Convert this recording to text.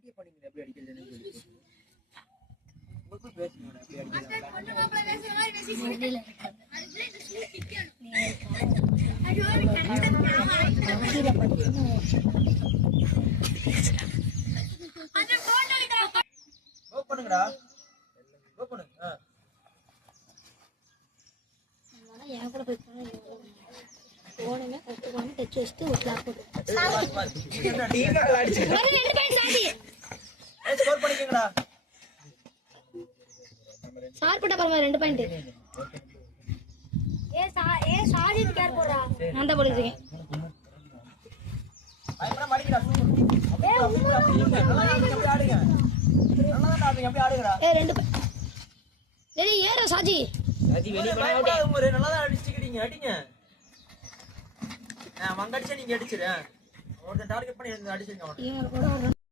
idea பண்ணீங்க எப்படி அடிக்கிறதுன்னு உங்களுக்கு பேசுங்க எப்படி அடிக்கிறது பண்ணுங்கடா பண்ணுங்க என் கூட போய் போனமே கட்டுவாங்க டச் வச்சுட்டு ஒரு கிளாஸ் போட்டு சார் போட்டா பாருங்க 2 பாயிண்ட் ஏ சாரி கேர் போறா நான் தான் போடுறேன் ஐமனா மாடிடா எப்படி ஆடுங்கடா ஏ 2 டேய் ஏறா சாஜி வெளிய போய் அவுட் ஒரு நல்லா தான் அடிச்சிட்டீங்க அடிங்க நான் மங்க அடிச்சா நீங்க அடிச்சிரு ஒருத்த டார்கெட் பண்ணி அடிச்சிருங்க அவன